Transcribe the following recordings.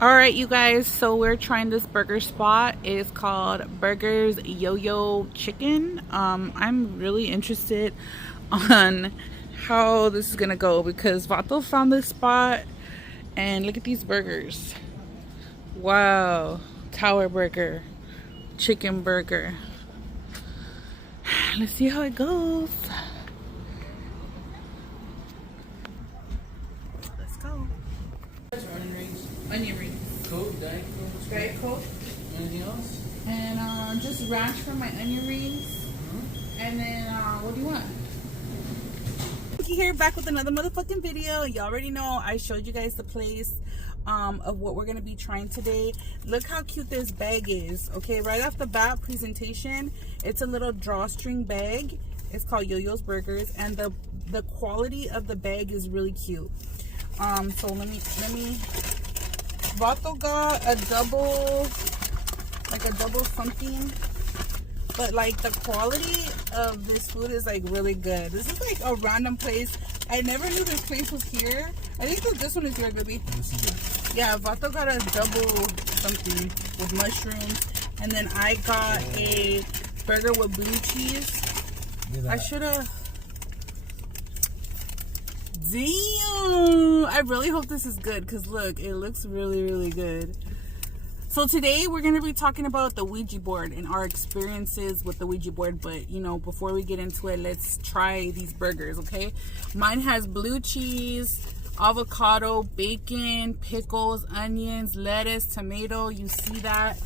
All right, you guys, so we're trying this burger spot. It's called Burgers Yo-Yo Chicken. I'm really interested on how this is gonna go because Vato found this spot and look at these burgers. Wow, tower burger, chicken burger. Let's see how it goes. Let's go. Onion rings. Coke, Diet Coke. Diet Coke. Anything else? And just ranch for my onion rings. And then what do you want? Here back with another motherfucking video. You already know I showed you guys the place of what we're gonna be trying today. Look how cute this bag is. Okay, right off the bat presentation, it's a little drawstring bag. It's called Yo-Yo's Burgers, and the quality of the bag is really cute. So let me Vato got a double something, but like the quality of this food is like really good. This is like a random place. I never knew this place was here. I think that this one is here, baby. Yeah, Vato got a double something with mushrooms, and then I got a burger with blue cheese. I should have. Damn! I really hope this is good because look, it looks really, really good. So today we're going to be talking about the Ouija board and our experiences with the Ouija board. But, you know, before we get into it, let's try these burgers, okay? Mine has blue cheese, avocado, bacon, pickles, onions, lettuce, tomato. You see that?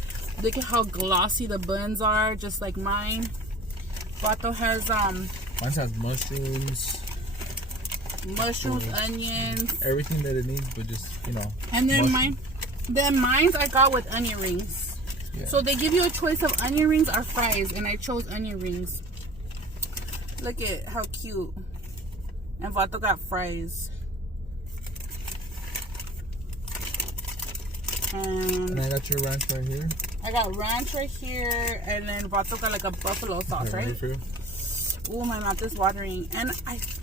Look at how glossy the buns are, just like mine. Vato has, Mine has mushrooms, onions. everything that it needs, but just, you know. And then mushroom. mine's I got with onion rings. Yeah. So they give you a choice of onion rings or fries, and I chose onion rings. Look at how cute. And Vato got fries. And I got your ranch right here. I got ranch right here, and then Vato got like a buffalo sauce, right? Oh, my mouth is watering. And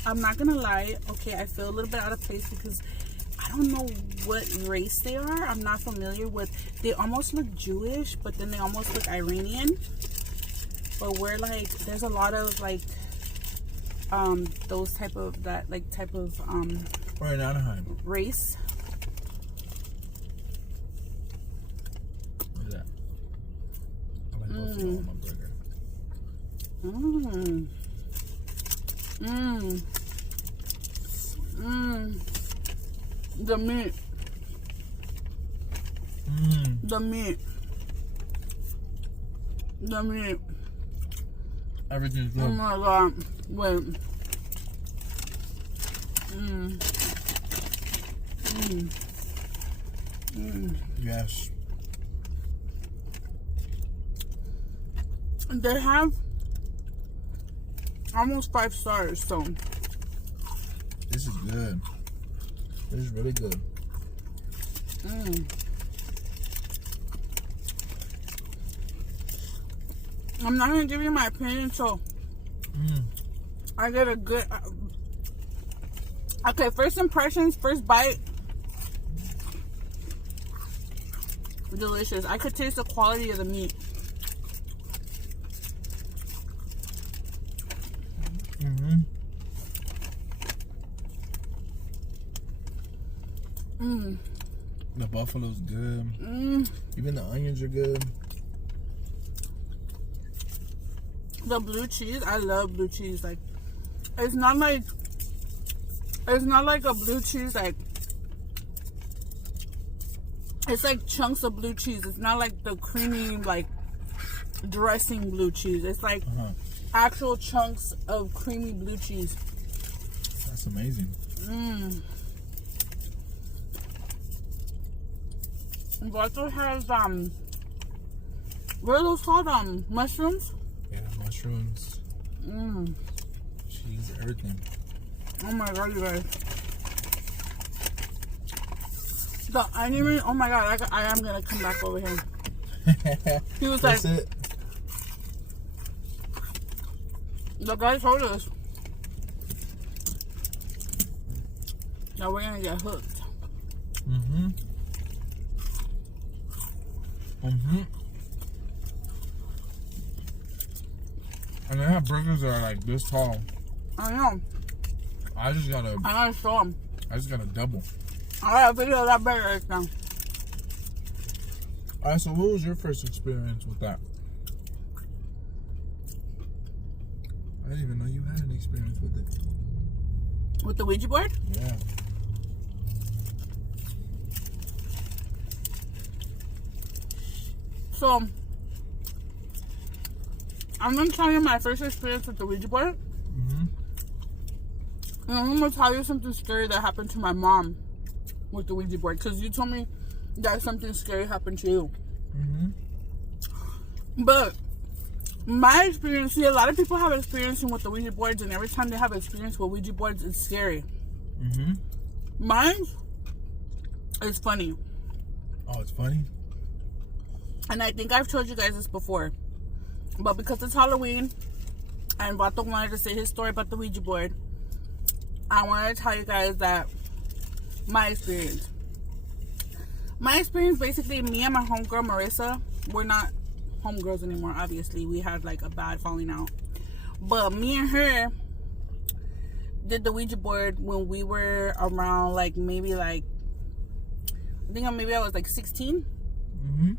I'm not gonna lie, okay, I feel a little bit out of place because I don't know what race they are. I'm not familiar with. They almost look Jewish, but then they almost look Iranian. But we're like, there's a lot of like those type of We're in Anaheim. Race. Look at that. I like buffalo on my burger. The meat. The meat. The meat. Everything's good. Oh my god. Wait. Yes. They have almost 5 stars, so This is good. This is really good. I'm not gonna give you my opinion, so I get a good. Okay, first impressions, first bite. Delicious. I could taste the quality of the meat. The buffalo's good. Even the onions are good. The blue cheese, I love blue cheese. Like, it's not like a blue cheese like. It's like chunks of blue cheese. It's not like the creamy like dressing blue cheese. It's like actual chunks of creamy blue cheese. That's amazing. Vato has what are those called? Mushrooms? Yeah, mushrooms. Cheese, everything. Oh my god, you guys. The onion ring, oh my god, I am gonna come back over here. He was like, That's it. The guy told us that we're gonna get hooked. Mm-hmm. And they have burgers that are like this tall. I know. I gotta show them. I just got a double. I got a video of that burger right now. Alright, so what was your first experience with that? I didn't even know you had an experience with it. With the Ouija board? Yeah. So, I'm gonna tell you my first experience with the Ouija board. Mm-hmm. And I'm gonna tell you something scary that happened to my mom with the Ouija board. Because you told me that something scary happened to you. Mm-hmm. But my experience, see, a lot of people have experience with the Ouija boards, and every time they have experience with Ouija boards, it's scary. Mm-hmm. Mine is funny. Oh, it's funny? And I think I've told you guys this before. But because it's Halloween, and Vato wanted to say his story about the Ouija board, I wanted to tell you guys that my experience. My experience, basically, me and my homegirl, Marissa, we're not homegirls anymore, obviously. We had, like, a bad falling out. But me and her did the Ouija board when we were around, like, maybe, like, I think maybe I was, like, 16. Mm-hmm.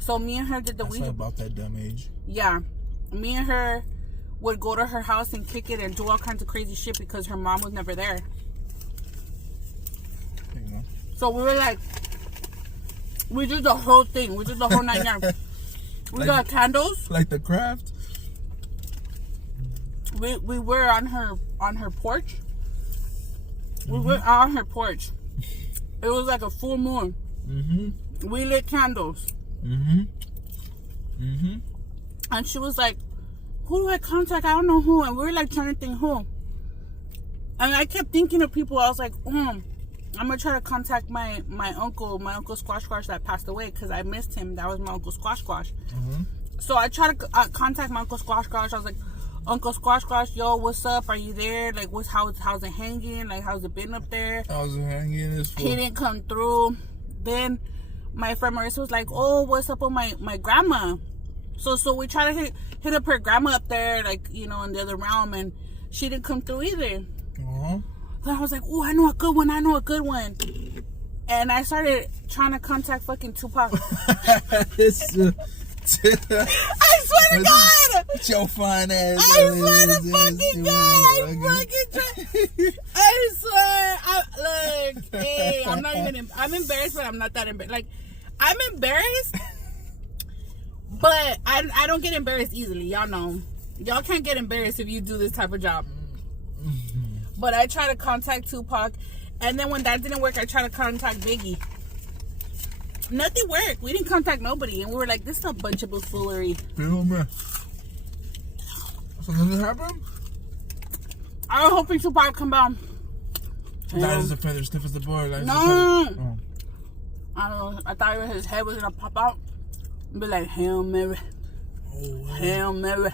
So me and her did the Ouija. That's about that dumb age. Yeah. Me and her would go to her house and kick it and do all kinds of crazy shit because her mom was never there. There you go. So we were like, we did the whole thing. We did the whole 9 yards. We got candles. Like the craft? We were on her porch. We Mm-hmm. were on her porch. It was like a full moon. Mm-hmm. We lit candles. Mm-hmm. Mm-hmm. And she was like, who do I contact? I don't know who. And we were like trying to think who. And I kept thinking of people. I was like, I'm going to try to contact my uncle Squash Squash that passed away because I missed him. That was my uncle Squash Squash. Mm-hmm. So I tried to contact my uncle Squash Squash. I was like, Uncle Squash Squash, yo, what's up? Are you there? Like, how's it hanging? Like, how's it been up there? How's it hanging? He didn't come through. Then my friend Marissa was like, oh, what's up with my grandma? So we tried to hit up her grandma up there, like, you know, in the other realm, and she didn't come through either. Uh-huh. So I was like, oh, I know a good one. And I started trying to contact fucking Tupac. I swear to God! It's your fine ass. I swear to fucking God! I swear. Look, hey, I'm not even, I'm embarrassed, but I'm not that embarrassed. Like, I'm embarrassed, but I don't get embarrassed easily. Y'all know. Y'all can't get embarrassed if you do this type of job. But I tried to contact Tupac, and then when that didn't work, I tried to contact Biggie. Nothing worked. We didn't contact nobody, and we were like, this is a bunch of buffoonery. Feel me? So nothing happened? I was hoping Tupac would come down. That is a feather, stiff as the board. No. Oh. I don't know. I thought his head was gonna pop out and be like, Hail Mary. Oh, wow. Hail Mary.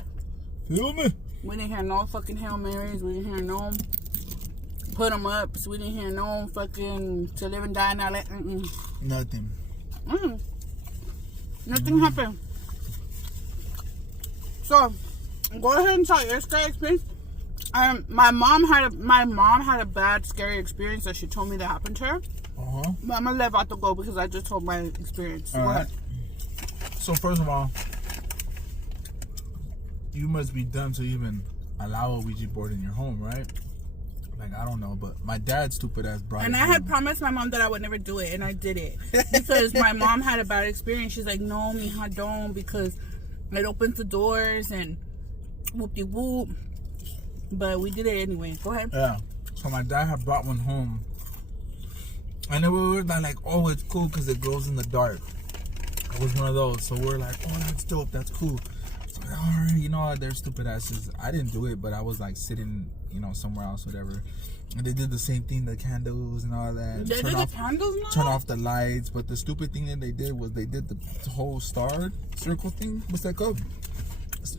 Feel me? We didn't hear no fucking Hail Marys. We didn't hear no put them up. So we didn't hear no fucking to live and die now. Like, Nothing. Nothing happened. So, go ahead and tell your scary experience. My mom had a bad scary experience that she told me that happened to her. Uh-huh. But I'm gonna let Vato go because I just told my experience. All right. So first of all, you must be dumb to even allow a Ouija board in your home, right? Like, I don't know, but my dad's stupid ass brought it And I home. had promised my mom that I would never do it, and I did it. Because my mom had a bad experience. She's like, no, mija, don't, because it opens the doors and whoop-de-whoop. But we did it anyway. Go ahead. Yeah. So my dad had brought one home. And then we were like, oh, it's cool because it glows in the dark. It was one of those. So we're like, oh, that's dope. That's cool. So, all right, you know what? They're stupid asses. I didn't do it, but I was like sitting, you know, somewhere else, whatever. And they did the same thing, the candles and all that. They did the candles now? Turn off the lights. But the stupid thing that they did was they did the whole star circle thing. What's that called?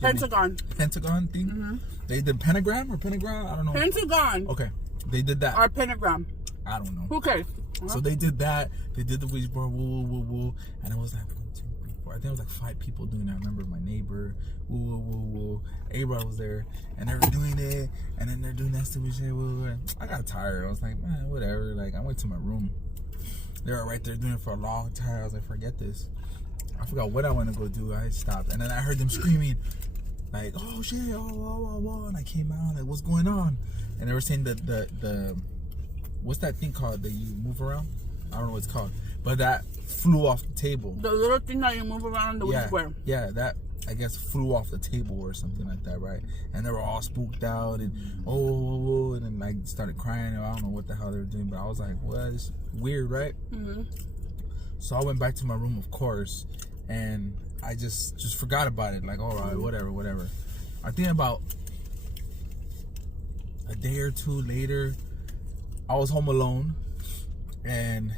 Pentagon. Pentagon thing? Mm-hmm. They did pentagram or pentagram? I don't know. Pentagon. Okay. They did that. Or pentagram. I don't know. Who cares? So they did that. They did the Ouija board, woo, woo, woo, woo. And it was like 1, 2, 3, think it was like 5 people doing it. I remember my neighbor, A-Rod was there, and they were doing it, and then they're doing that stupid shit. I got tired. I was like, man, whatever. Like, I went to my room. They were right there doing it for a long time. I was like, forget this. I forgot what I wanted to go do. I stopped, and then I heard them screaming, like, oh shit, oh, and I came out, like, what's going on? And they were saying the what's that thing called that you move around? I don't know what it's called, but that flew off the table. The little thing that you move around in the Ouija board. Yeah, that I guess flew off the table or something like that, right? And they were all spooked out and and then like started crying. And I don't know what the hell they were doing, but I was like, well, it's weird, right? Mm-hmm. So I went back to my room, of course, and I just forgot about it. Like, all right, whatever. I think about a day or two later, I was home alone, and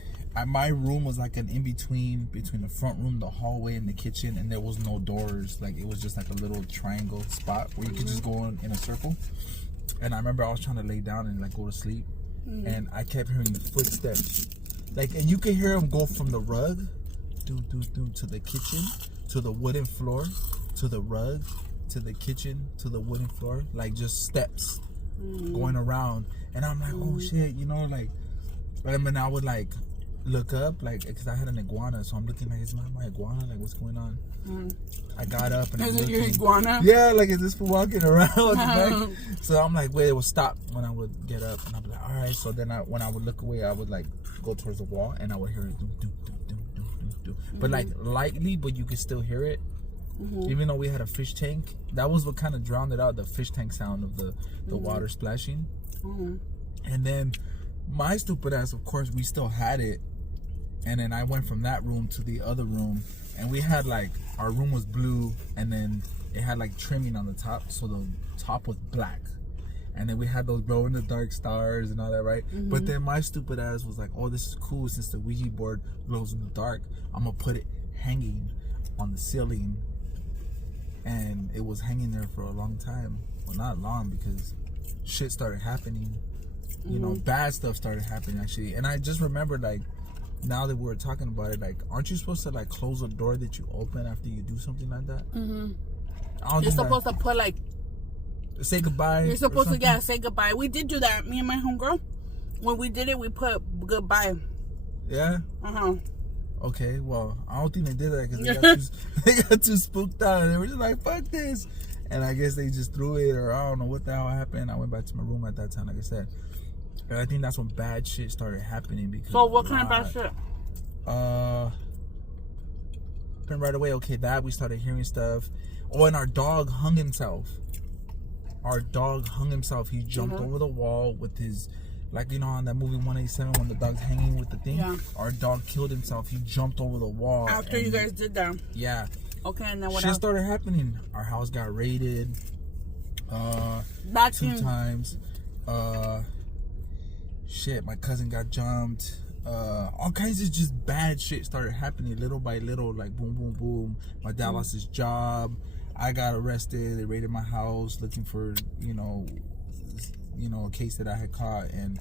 my room was like an in-between between the front room, the hallway, and the kitchen, and there was no doors. Like, it was just like a little triangle spot where you could just go in a circle. And I remember I was trying to lay down and like go to sleep, and I kept hearing footsteps. Like, and you could hear them go from the rug, to the kitchen, to the wooden floor, to the rug, to the kitchen, to the wooden floor. Like, just steps going around. And I'm like, oh shit, you know, like, and then I would like look up, like, because I had an iguana, so I'm looking like, is my iguana? Like, what's going on? I got up and is it your iguana? Yeah, like, is this for walking around? So I'm like, wait, it would stop when I would get up, and I'd be like, all right. So then when I would look away, I would like go towards the wall, and I would hear it do. But like lightly, but you could still hear it. Even though we had a fish tank, that was what kind of drowned it out, the fish tank sound of the water splashing. And then my stupid ass, of course, we still had it. And then I went from that room to the other room, and we had like, our room was blue, and then it had like trimming on the top, so the top was black. And then we had those glow in the dark stars and all that, right? But then my stupid ass was like, oh, this is cool, since the Ouija board glows in the dark, I'm gonna put it hanging on the ceiling. And it was hanging there for a long time. Well, not long, because shit started happening. You know, bad stuff started happening, actually. And I just remembered, like, now that we're talking about it, like, aren't you supposed to like close a door that you open after you do something like that? You're supposed to put like, say goodbye. You're supposed to say goodbye. We did do that, me and my homegirl. When we did it, we put goodbye. Yeah. Okay, well, I don't think they did that because they got too spooked out, and they were just like, fuck this. And I guess they just threw it, or I don't know what the hell happened. I went back to my room at that time, like I said. And I think that's when bad shit started happening. Because so what kind of bad shit? Then right away, okay, that we started hearing stuff. Oh, and our dog hung himself. He jumped over the wall with his, like, you know, on that movie 187 when the dog's hanging with the thing. Yeah. Our dog killed himself. He jumped over the wall. After you guys did that. Yeah. Okay, and then what shit else? Started happening. Our house got raided. 2 times. Shit, my cousin got jumped. All kinds of just bad shit started happening little by little, like boom, boom, boom. My dad lost his job. I got arrested. They raided my house looking for, you know, a case that I had caught, and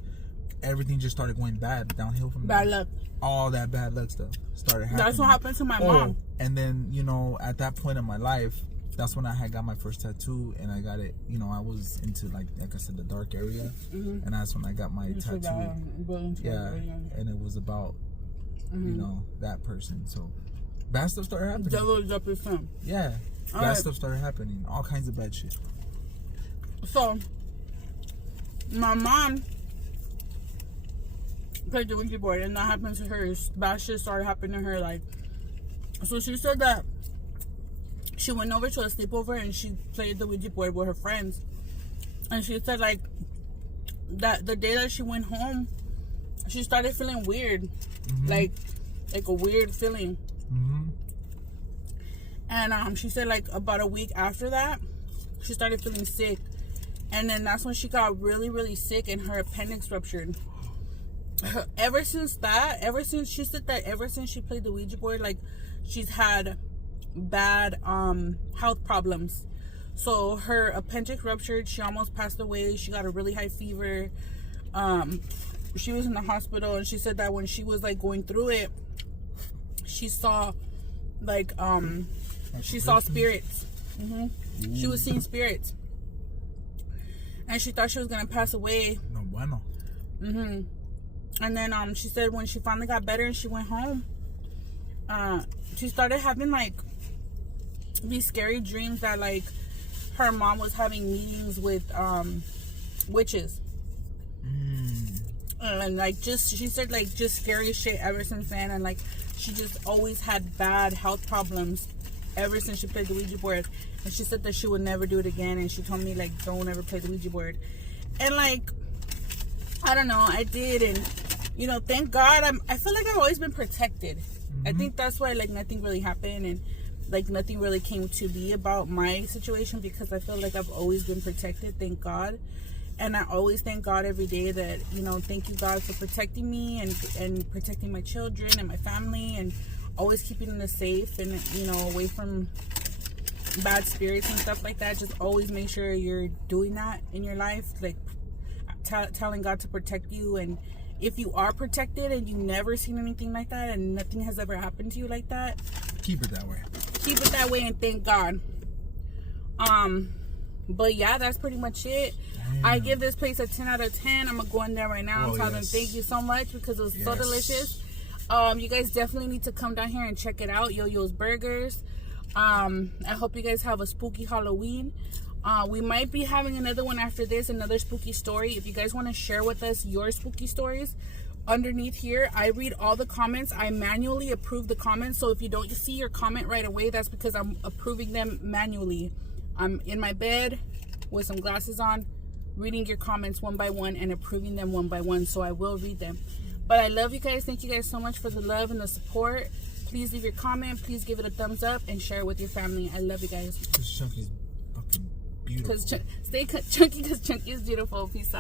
everything just started going downhill from there. Bad luck. All that bad luck stuff started happening. That's what happened to my mom. And then, you know, at that point in my life, that's when I had got my first tattoo, and I got it, you know, I was into, like I said, the dark area, and that's when I got my tattoo. Yeah, and it was about, you know, that person. So, bad stuff started happening. Yeah, bad stuff started happening. All kinds of bad shit. So, my mom played the Ouija board, and that happened to her. Bad shit started happening to her, like, so she said that she went over to a sleepover and she played the Ouija board with her friends. And she said, like, that the day that she went home, she started feeling weird. Like a weird feeling. And she said, like, about a week after that, she started feeling sick. And then that's when she got really, really sick and her appendix ruptured. Ever since she said that ever since she played the Ouija board, like, she's had bad health problems. So her appendix ruptured. She almost passed away. She got a really high fever. She was in the hospital, and she said that when she was like going through it, she saw like she saw spirits. She was seeing spirits, and she thought she was gonna pass away. No bueno. And then she said when she finally got better and she went home, she started having like these scary dreams that like her mom was having meetings with witches. And like just she said like just scary shit ever since then, and like she just always had bad health problems ever since she played the Ouija board. And she said that she would never do it again, and she told me like don't ever play the Ouija board. And like I don't know, I did, and you know, thank God I feel like I've always been protected. I think that's why like nothing really happened, and like nothing really came to be about my situation, because I feel like I've always been protected, thank God. And I always thank God every day that, you know, thank you God for protecting me and protecting my children and my family, and always keeping them safe and, you know, away from bad spirits and stuff like that. Just always make sure you're doing that in your life, like telling God to protect you. And if you are protected and you've never seen anything like that and nothing has ever happened to you like that, keep it that way. Keep it that way and thank God. But yeah, that's pretty much it. Damn. I give this place a 10 out of 10. I'm gonna go in there right now and tell them thank you so much because it was so delicious. You guys definitely need to come down here and check it out. Yo-Yo's Burgers. I hope you guys have a spooky Halloween. We might be having another one after this, another spooky story. If you guys want to share with us your spooky stories, underneath here I read all the comments. I manually approve the comments, so if you don't see your comment right away, that's because I'm approving them manually. I'm in my bed with some glasses on, reading your comments one by one and approving them one by one, so I will read them. But I love you guys. Thank you guys so much for the love and the support. Please leave your comment, please give it a thumbs up, and share it with your family. I love you guys. Because Chunky's fucking beautiful. Stay chunky because Chunky is beautiful. Peace out.